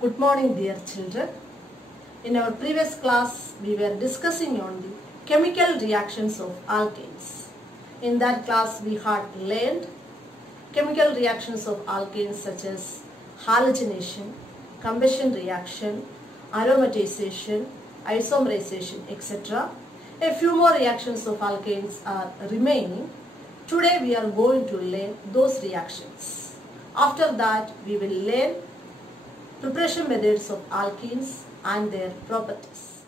Good morning, dear children. In our previous class, we were discussing on the chemical reactions of alkanes. In that class, we had learned chemical reactions of alkanes such as halogenation, combustion reaction, aromatization, isomerization, etc. A few more reactions of alkanes are remaining. Today, we are going to learn those reactions. After that, we will learn preparation methods of alkenes and their properties.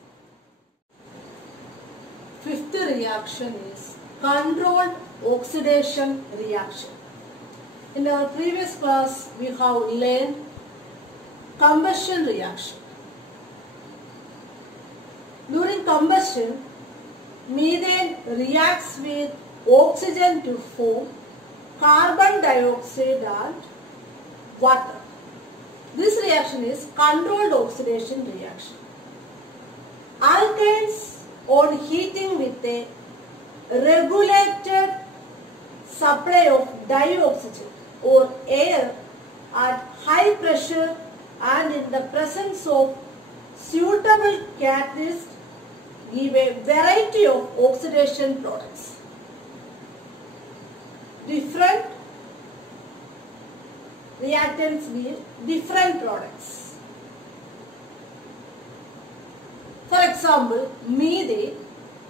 Fifth reaction is controlled oxidation reaction. In our previous class, we have learned combustion reaction. During combustion, methane reacts with oxygen to form carbon dioxide and water. This reaction is controlled oxidation reaction. Alkanes, on heating with a regulated supply of dioxygen or air at high pressure and in the presence of suitable catalyst, give a variety of oxidation products. Different reactants give different products. For example, methane.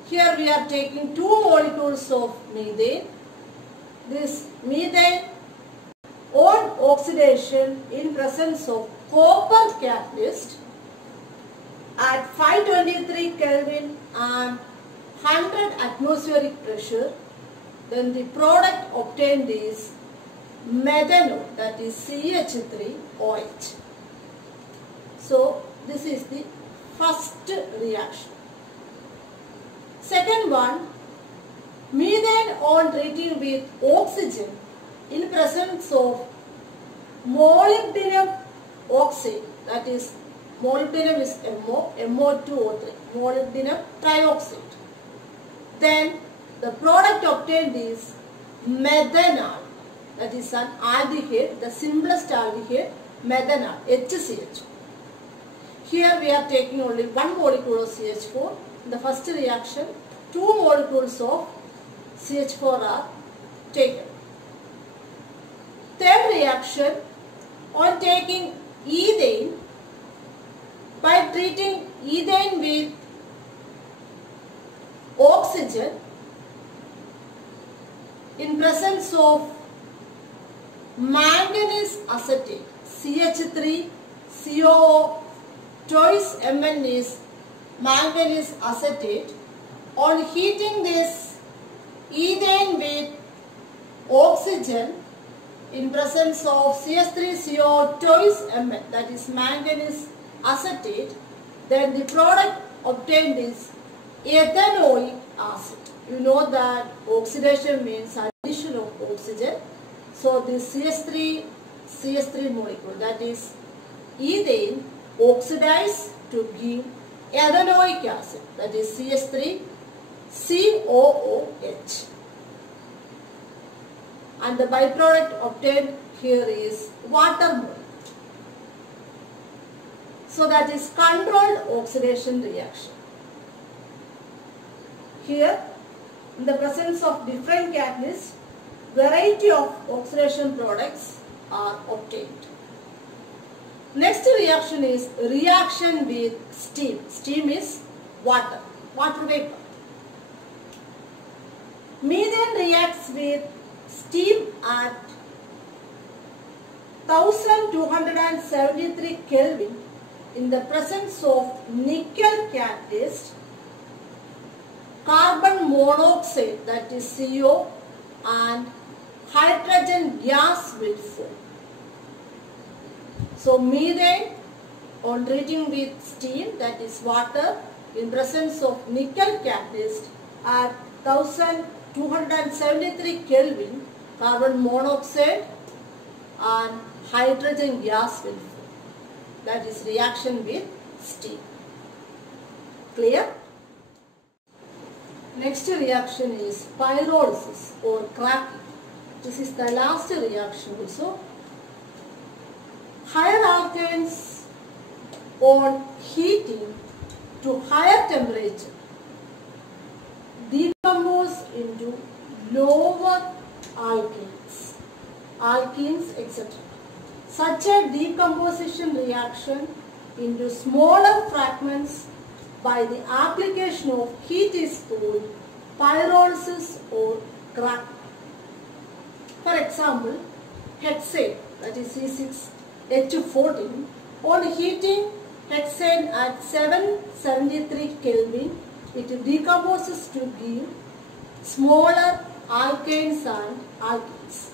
Here we are taking two molecules of methane. This methane on oxidation in presence of copper catalyst at 523 Kelvin and 100 atmospheric pressure, then the product obtained is methanol, that is CH3OH. So this is the first reaction. Second one, methane on treating with oxygen in presence of molybdenum oxide, that is molybdenum is MO, MO2O3, molybdenum trioxide. Then the product obtained is methanol, that is an aldehyde, the simplest aldehyde, methanol, HCH. Here we are taking only one molecule of CH4. In the first reaction, two molecules of CH4 are taken. Third reaction, on taking ethane, by treating ethane with oxygen in presence of manganese acetate, CH3COO, twice Mn is manganese acetate. On heating this ethane with oxygen in presence of CH3CO twice Mn, that is manganese acetate, then the product obtained is ethanoic acid. You know that oxidation means addition of oxygen. So this CH3 molecule, that is ethane, oxidized to give ethanoic acid, that is CH3COOH. And the byproduct obtained here is water molecule. So that is controlled oxidation reaction. Here, in the presence of different catalysts, variety of oxidation products are obtained. Next reaction is reaction with steam. Steam is water vapor. Methane reacts with steam at 1273 Kelvin in the presence of nickel catalyst, carbon monoxide, that is CO, and hydrogen gas will form. So methane on treating with steam, that is water, in presence of nickel catalyst at 1273 Kelvin, carbon monoxide and hydrogen gas will form. That is reaction with steam. Clear? Next reaction is pyrolysis or cracking. This is the last reaction also. Higher alkanes on heating to higher temperature decompose into lower alkenes, etc. Such a decomposition reaction into smaller fragments by the application of heat is called pyrolysis or cracking. For example, hexane, that is C6H14, on heating hexane at 773 Kelvin, it decomposes to give smaller alkanes and alkenes.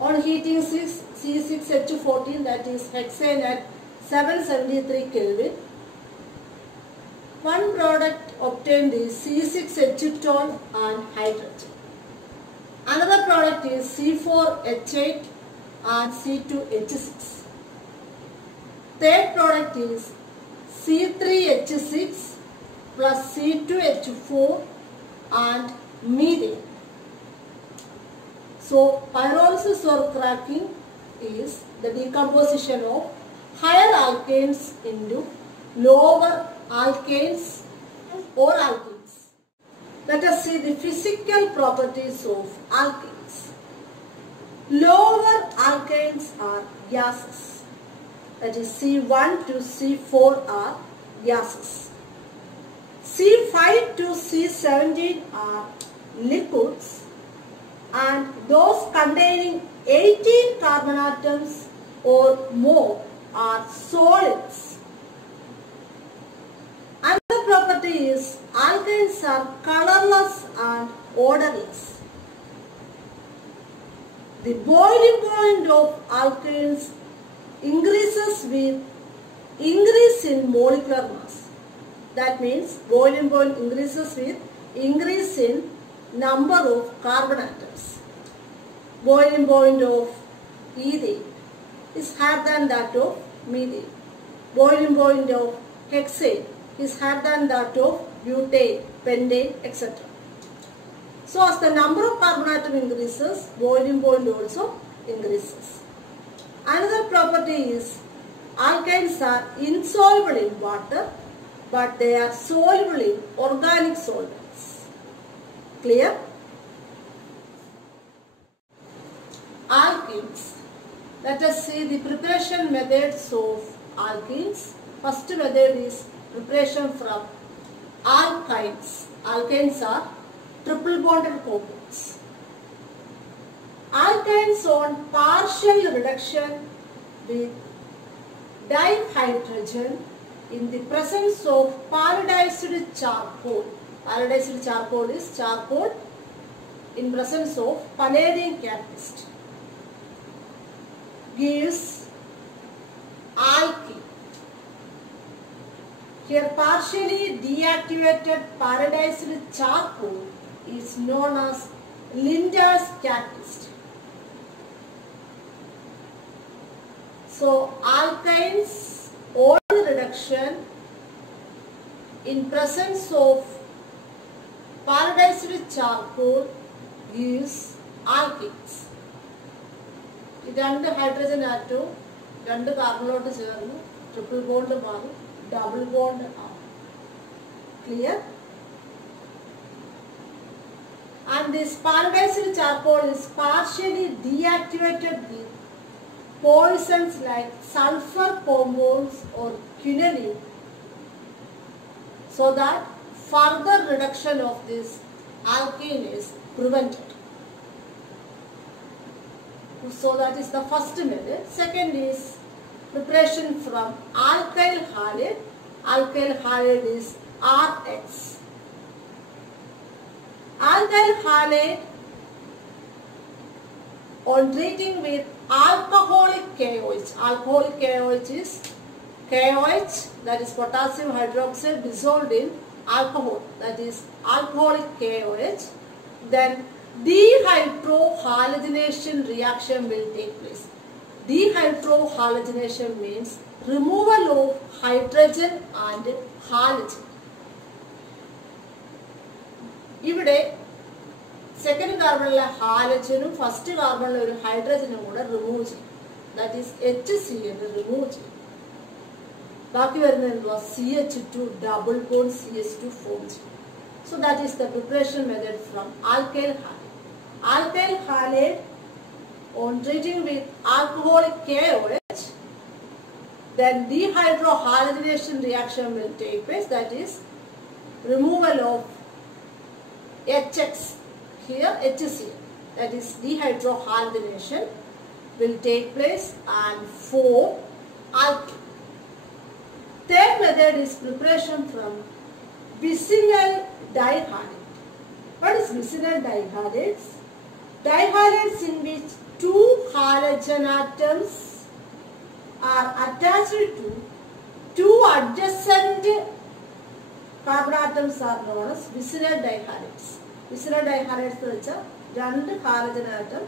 On heating C6H14, that is hexane at 773 Kelvin, one product obtained is C6H2 and hydrogen. Another product is C4H8 and C2H6. Third product is C3H6 plus C2H4 and methane. So, pyrolysis or cracking is the decomposition of higher alkanes into lower alkanes or alkenes. Let us see the physical properties of alkanes. Lower alkanes are gases. That is C1 to C4 are gases. C5 to C17 are liquids, and those containing 18 carbon atoms or more are solids. Another property is alkanes are colorless and odorless. The boiling point of alkanes increases with increase in molecular mass. That means boiling point increases with increase in number of carbon atoms. Boiling point of ethane is higher than that of methane. Boiling point of hexane is higher than that of butane, pentane, etc. So as the number of carbon atom increases, boiling point also increases. Another property is alkanes are insoluble in water, but they are soluble in organic solvents. Clear? Alkenes. Let us see the preparation methods of alkenes. First method is preparation from alkynes. Alkynes are triple bonded compounds. Alkynes on partial reduction with dihydrogen in the presence of palladized charcoal. Palladized charcoal is charcoal in presence of palladium catalyst. Gives alkene. Here partially deactivated palladized charcoal is known as Linda's catalyst. So alkynes on reduction in presence of palladized charcoal gives alkenes. രണ്ട് hydrogen ആറ്റവും രണ്ട് കാർബണിലോട്ട് ചേർന്ന് triple bond മാറും, double bond ആവും. Clear? And this palladized charcoal is partially deactivated with poisons like sulfur compounds or quinoline, so that further reduction of this alkene is prevented. So that is the first method. Second is preparation from alkyl halide. Alkyl halide is RX. Alkyl halide on treating with alcoholic KOH. Alcoholic KOH is KOH, that is potassium hydroxide dissolved in alcohol, that is alcoholic KOH. Then dehydrohalogenation reaction will take place. Dehydrohalogenation means removal of hydrogen and halogen. ഇവിടെ second കാർബണിലെ ഹാലജനും first കാർബണിലെ ഒരു ഹൈഡ്രജനും കൂടെ remove ചെയ്യും. That is HCl remove ചെയ്യും. ബാക്കി വരുന്നത് എന്തുവാ CH2 double bond CH2 form ചെയ്യും. So that is the preparation method from alkyl halide. Alkyl halide on treating with alcoholic KOH, then dehydrohalogenation reaction will take place, that is removal of HX, here HCl, that is dehydrohalogenation will take place and form alkyl. Third method is preparation from vicinal dihalide. What is vicinal dihalides? Dihalides in which two halogen atoms are attached to two adjacent carbon atoms are known as vicinal dihalides. Vicinal dihalides എന്ന് വെച്ചാൽ രണ്ട് halogen atom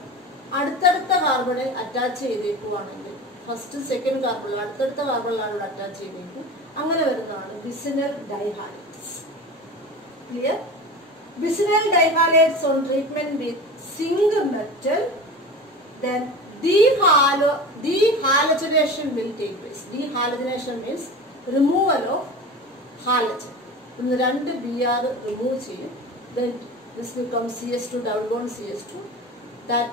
അടുത്തടുത്ത കാർബണിൽ attach ചെയ്തേക്കുവാണെങ്കിൽ first second കാർബണിൽ അടുത്തടുത്ത കാർബണിലാണ് ഇവിടെ attach ചെയ്തേക്കും, അങ്ങനെ വരുന്നതാണ് vicinal dihalides. Clear? Vicinal dihalides on treatment with zinc metal, then dehalogenation will take place. Dehalogenation means removal of halogen. When the രണ്ട് Br remove ചെയ്യും, then this becomes CH2 double bond CH2. That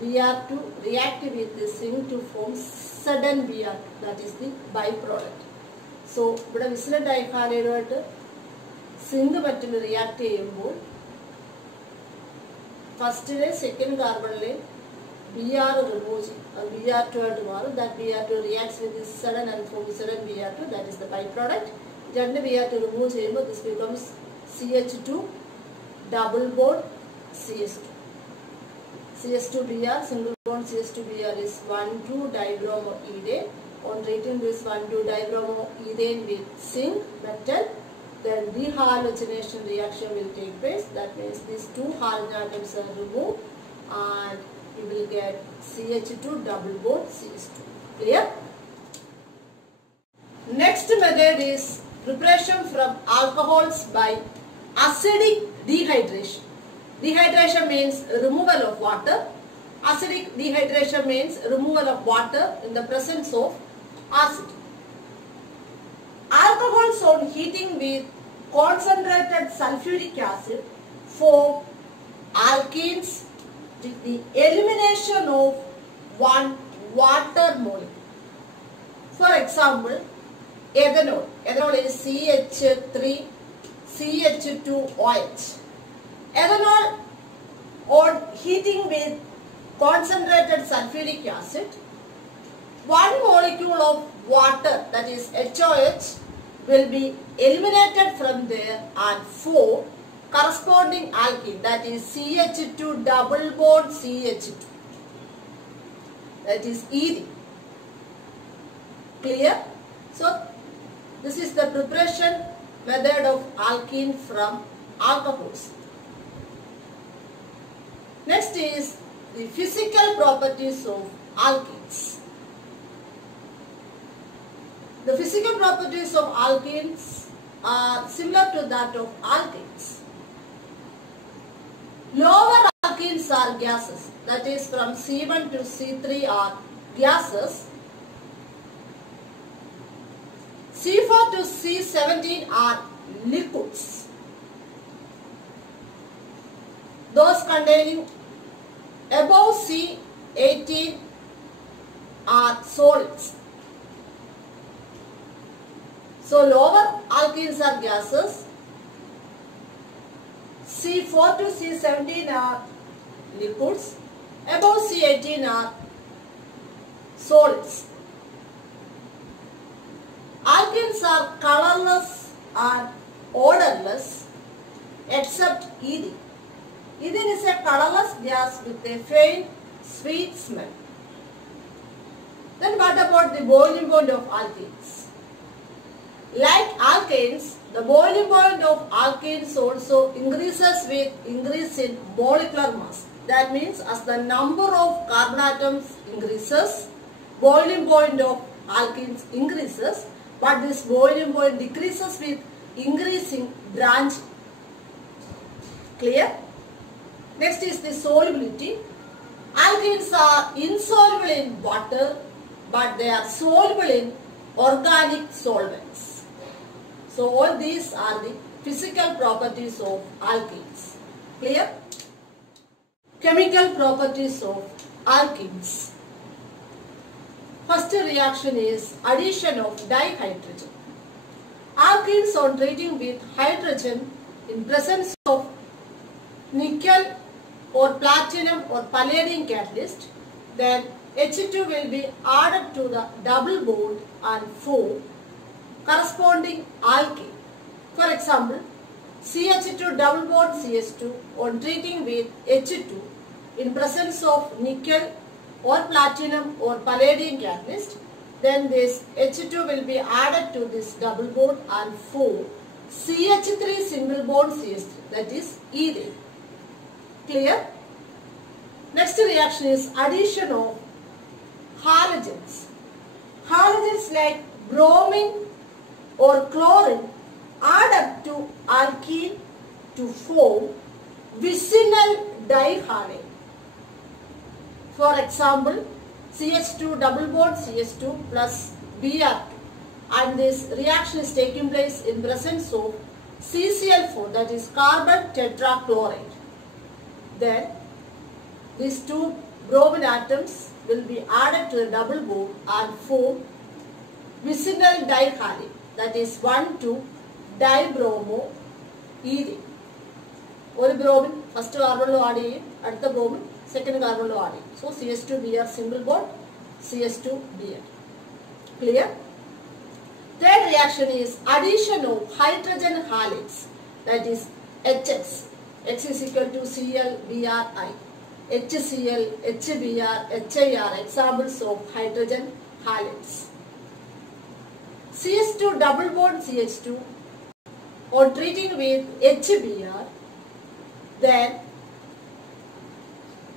Br2 react with the zinc to form sudden Br2. That is the byproduct. So ഇവിടെ vicinal dihalide ആയിട്ട് zinc metal react ചെയ്യുമ്പോൾ ഫസ്റ്റിലെ second കാർബണിലെ Br remove ചെയ്യും, അത് Br2 ആയിട്ട് മാറും. That Br2 reacts with sudden and form sudden Br2, that is the by product. രണ്ട് Br2 റിമൂവ് ചെയ്യുമ്പോൾ this becomes CH2 double bond CH2. CH2Br, single bond CH2Br is 1,2-dibromoethane. On treating this 1,2-dibromoethane with zinc metal, then dehalogenation reaction will take place. That means these two halogen atoms are removed and you will get CH2 double bond CH2. Clear? Next method is preparation from alcohols by acidic dehydration. Dehydration means removal of water. Acidic dehydration means removal of water in the presence of acid. Alcohols on heating with concentrated sulfuric acid form alkenes with the elimination of one water molecule. For example, ethanol. Ethanol is CH3CH2OH. Ethanol on heating with concentrated sulfuric acid, one molecule of water, that is HOH, will be eliminated from there and form corresponding alkene, that is CH2 double bond CH2, that is Eth. Clear? So this is the preparation method of alkene from alcohols. Next is the physical properties of alkenes. The physical properties of alkenes are similar to that of alkanes. Lower alkenes are gases, that is from C1 to C3 are gases. C4 to C17 are liquids. Those containing above C18 are solids. So lower alkenes are gases. C4 to C17 are liquids. Above C18 are solids. Alkenes are colorless and odorless except Eth. Ethene is a colorless gas with a faint sweet smell. Then what about the boiling point of alkenes? Like alkanes, the boiling point of alkenes also increases with increase in molecular mass. That means as the number of carbon atoms increases, boiling point of alkenes increases, but this boiling point decreases with increasing branching. Clear? Next is the solubility. Alkenes are insoluble in water, but they are soluble in organic solvents. So all these are the physical properties of alkenes. Clear? Chemical properties of alkenes. First reaction is addition of dihydrogen. Alkenes on treating with hydrogen in presence of nickel or platinum or palladium catalyst, then H2 will be added to the double bond and form corresponding alkene. For example, CH2 double bond CH2 on treating with H2 in presence of nickel or platinum or palladium catalyst, then this H2 will be added to this double bond and form CH3 single bond CH3, that is ethane. Clear? Next reaction is addition of halogens. Halogens like bromine or chlorine add up to alkene to form vicinal dihalane. For example, CH2 double bond CH2 plus Br2, and this reaction is taking place in presence of CCl4, that is carbon tetrachloride. Then these two bromine atoms will be added to the double bond and form vicinal dihalane, that is 1,2-dibromo ethane. One bromine first carbon lo add cheyum, adutha bromine second carbon lo add cheyum. So CH2Br single bond CH2Br. Clear? Third reaction is addition of hydrogen halides, that is HX. X is equal to Cl Bri, HCl, HBr, HIR, examples of hydrogen halides. CH2 double bond CH2 on treating with HBr, then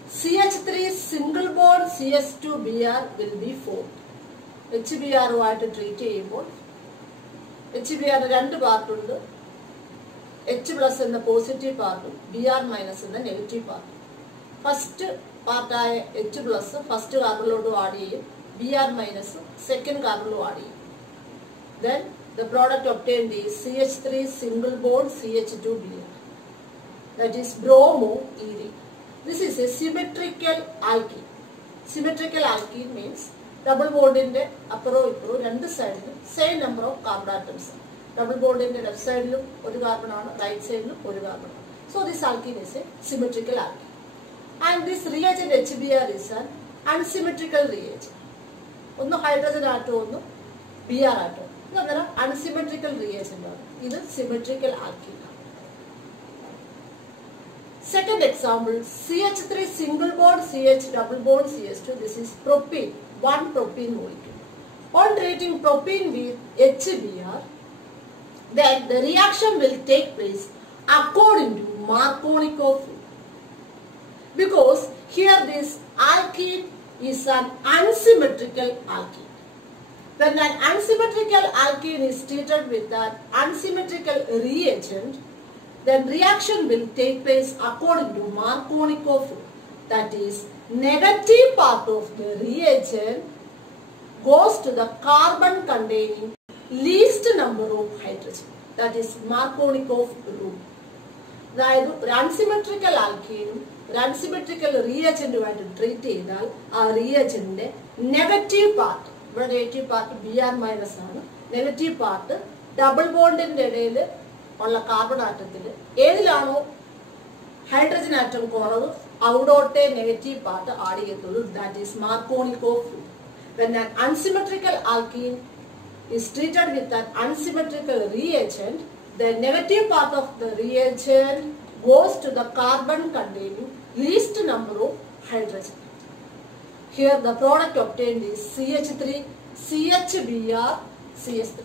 CH3 single bond CH2Br will be formed. HBr ആയിട്ട് treat ചെയ്യുമ്പോൾ HBr രണ്ട് part ഉണ്ട്. H plus എന്ന positive പാർട്ടും Br minus എന്ന negative പാർട്ടും. First പാർട്ടായ H plus first കാർബണിലോട്ട് ആഡ് ചെയ്യും, Br മൈനസ് സെക്കൻഡ് കാർബണിലും ആഡ് ചെയ്യും. Then the product obtained is CH3 single bond CH2Br, that is bromoethane. This is a symmetrical alkene. Symmetrical alkene means double bond in the upper or രണ്ട് സൈഡിലും same number of carbon atoms. Double bond in the left side ഒരു carbon ആണ്, right side ഒരു carbon. So this alkene is a symmetrical alkene. And this reagent HBr is an unsymmetrical reagent. ഒന്ന് hydrogen atom ഒന്ന് Br atom. ഇതൊരു unsymmetrical reagent ആണ്. ഇത് symmetrical alkene. Second example, CH3 single bond CH double bond CH2. This is propene, one propene molecule. On treating propene with HBr, then the reaction will take place according to Markovnikov rule. Because here this alkene is an unsymmetrical alkene. When an unsymmetrical alkene is treated with an unsymmetrical reagent, then reaction will take place according to Markovnikov rule. That is, negative part of the reagent goes to the carbon containing least number of hydrogen. That is Markovnikov rule. അതായത് ഒരു unsymmetrical ആൽക്കീനും ഒരു unsymmetrical റിയേജന്റുമായിട്ട് treat ചെയ്താൽ ആ റിയേജന്റിന്റെ negative part, ഇവിടെ negative part Br minus ആണ്, negative part double ബോണ്ടിന്റെ ഇടയിൽ ഉള്ള carbon ആറ്റത്തിൽ ഏതിലാണോ hydrogen atom കുറവ് അവിടോട്ടെ നെഗറ്റീവ് പാർട്ട് ആഡ് ചെയ്യത്തുള്ളൂ. That is Markovnikov rule. When an unsymmetrical alkene is treated with an unsymmetrical reagent, the negative part of the reagent goes to the carbon containing least number of hydrogen. Here the product obtained is CH3 CHBr CH3.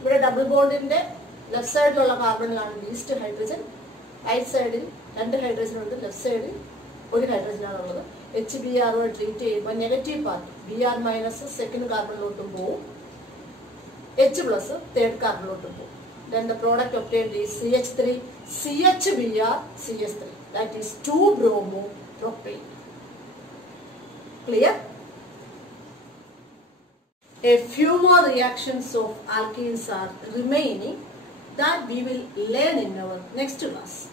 ഇവിടെ double ബോണ്ടിന്റെ left സൈഡിലുള്ള കാർബണിലാണ് least hydrogen, right സൈഡിൽ രണ്ട് hydrogen ഉണ്ട്, left സൈഡിൽ ഒരു ഹൈഡ്രജനാണുള്ളത്. HBr treat ചെയ്യുമ്പോൾ negative part Br minus second കാർബണിലോട്ടും പോവും, H പ്ലസ് തേർഡ് കാർബണിലോട്ടും പോവും. Then the product obtained is CH3 CHBr CH3, that is 2-bromopropane. Clear? A few more reactions of alkenes are remaining that we will learn in our next class.